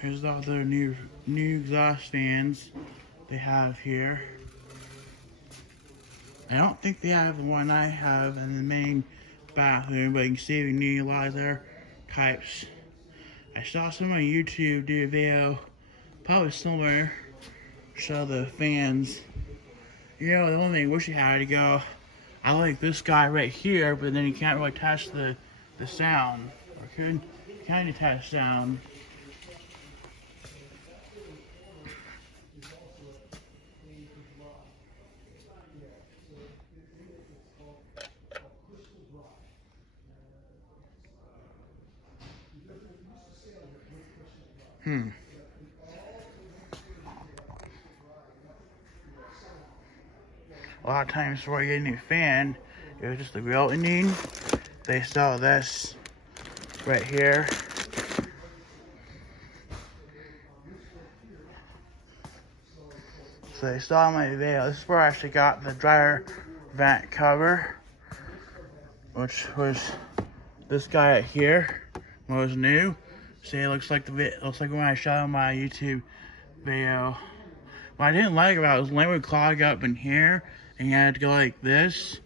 Here's all their new exhaust fans they have here. I don't think they have the one I have in the main bathroom, but you can see we need a lot of their types. I saw someone on YouTube do a video, probably similar, show the fans. You know, the only thing I wish you had to go, I like this guy right here, but then you can't really attach the sound. Or can't attach sound. A lot of times before you get a new fan, it was just the real ending. They sell this right here. So they saw my video. This is where I actually got the dryer vent cover, which was this guy right here. Was new. See, it looks like when I shot my YouTube video. What I didn't like about it was when it would clog up in here, and you had to go like this.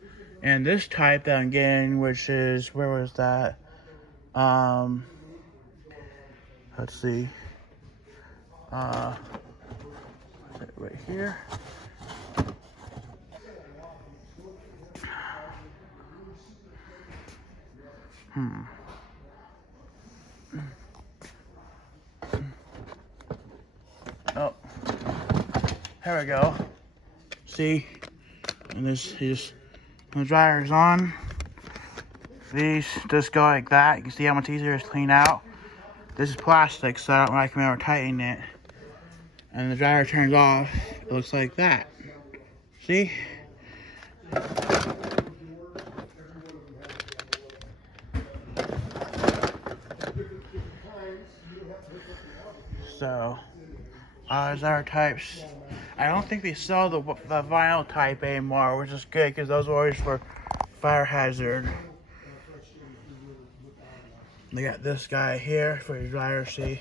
And this type that I'm getting, which is, where was that? Let's see. Right here. Oh, here we go. See, and this is the dryer's on. These just go like that. You can see how much easier it's to clean out. This is plastic, so I don't recommend tightening it. And the dryer turns off. It looks like that. See? So, there's our types. I don't think they sell the vinyl type anymore, which is good because those were always for fire hazard. They got this guy here for your dryer, see?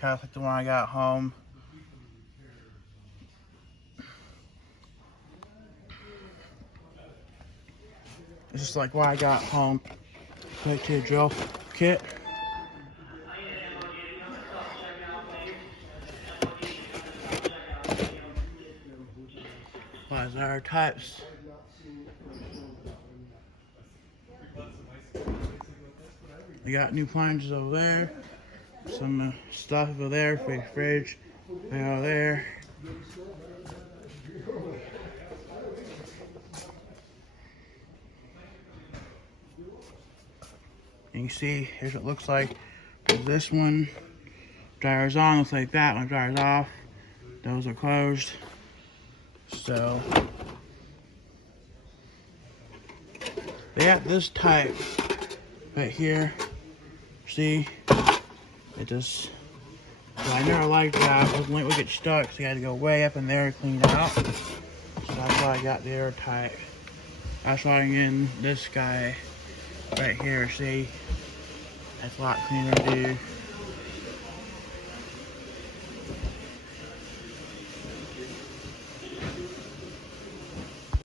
Kind of like the one I got home. It's just like what I got home. Quick to drill kit. There's our types. We got new appliances over there. Some stuff over there for your fridge. Over there. And you can see, here's what it looks like. There's this one. Dryer's on, looks like that. When dryer's off, those are closed. So, they have this type right here. See, it just, well, I never liked that. The lint would get stuck, so you had to go way up in there to clean it out. So that's why I got the air type. That's why I'm getting this guy right here. See, that's a lot cleaner to do.